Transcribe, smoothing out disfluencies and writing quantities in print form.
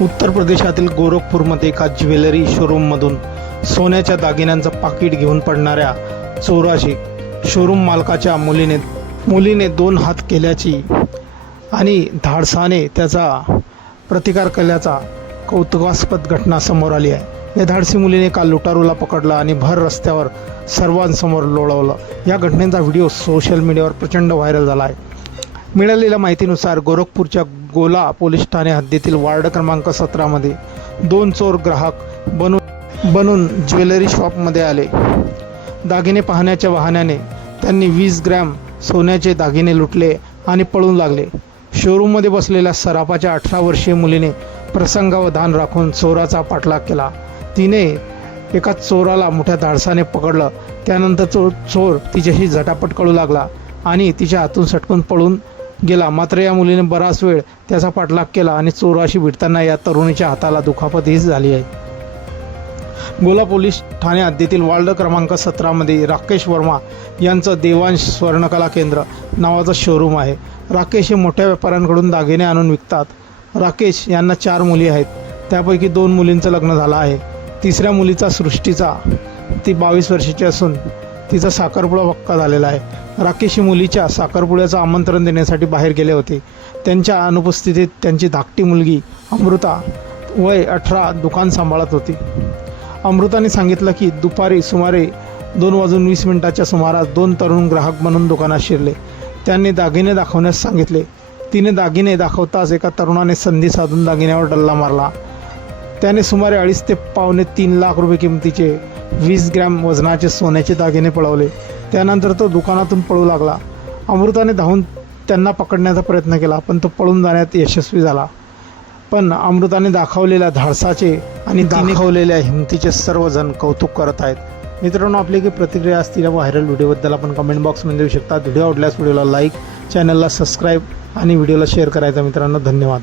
उत्तर प्रदेशातील गोरखपूरमध्ये एका ज्वेलरी शोरूममधून सोन्याच्या दागिन्यांचं पाकिट घेऊन पडणाऱ्या चोराशी शोरूम मालकाच्या मुलीने 2 हात केल्याची आणि धाडसाने त्याचा प्रतिकार केल्याचा कौतुकास्पद घटना समोर आली आहे। या धाडसी मुलीने काल लुटारूला पकडलं आणि भर रस्त्यावर सर्वांसमोर लोळवलं। या घटनेचा व्हिडिओ सोशल मीडियावर प्रचंड व्हायरल झाला आहे। मिळालेल्या माहितीनुसार गोरखपूरच्या गोला पोलीस ठाणे हद्दीतील वार्ड क्रमांक 17 मध्ये 2 चोर ग्राहक बनून ज्वेलरी शॉपमध्ये आले। दागिने पाहण्याच्या बहाण्याने त्यांनी 20 ग्रॅम सोन्याचे दागिने लुटले आणि पळून लागले। शोरूममध्ये बसलेल्या सराफाच्या 18 वर्षीय मुलीने प्रसंगावधान राखून चोराचा पाठलाग केला। तिने एका चोराला मोठ्या धाडसाने पकडलं। त्यानंतर चोर तिच्याशी झटापट करू लागला आणि तिच्या हातून सटकून पळून गेला। मात्र या मुलीने बराच वेळ त्याचा पाठलाग केला आणि चोराशी भिडताना या तरुणीच्या हाताला दुखापतही झाली आहे। गोला पोलीस ठाणे हद्दीतील वार्ड क्रमांक 17 मध्ये राकेश वर्मा यांचं देवांश स्वर्णकला केंद्र नावाचं शोरूम आहे। राकेश हे मोठ्या व्यापाऱ्यांकडून दागिने आणून विकतात। राकेश यांना 4 मुली आहेत, त्यापैकी 2 मुलींचं लग्न झालं आहे। तिसऱ्या मुलीचा सृष्टीचा, ती 22 वर्षाची असून तिचा साखरपुडा पक्का झालेला आहे। राकेश ही मुलीच्या साखरपुड्याचं आमंत्रण देण्यासाठी बाहेर गेले होते। त्यांच्या अनुपस्थितीत त्यांची धाकटी मुलगी अमृता वय 18 दुकान सांभाळत होती। अमृताने सांगितलं की दुपारी सुमारे 2:20 सुमारास 2 तरुण ग्राहक बनून दुकानात शिरले। त्यांनी दागिने दाखवण्यास सांगितले। तिने दागिने दाखवताच एका तरुणाने संधी साधून दागिन्यावर डल्ला मारला। त्याने सुमारे 2.5 ते पावणे 3 लाख रुपये किमतीचे 20 ग्रॅम वजनाचे सोन्याचे दागिने पळवले। त्यानंतर तो दुकानातून पळू लागला। अमृताने धावून त्यांना पकडण्याचा प्रयत्न केला, पण तो पळून जाण्यात यशस्वी झाला। पण अमृताने दाखवलेल्या धाडसाचे आणि दाखवलेल्या हिमतीचे सर्वजण कौतुक करत आहेत। मित्रांनो, आपली काही प्रतिक्रिया असतील या व्हायरल व्हिडिओबद्दल आपण कमेंट बॉक्समध्ये देऊ शकता। व्हिडिओ आवडल्यास व्हिडिओला लाईक, चॅनलला सबस्क्राईब आणि व्हिडिओला शेअर करायचा। मित्रांनो, धन्यवाद।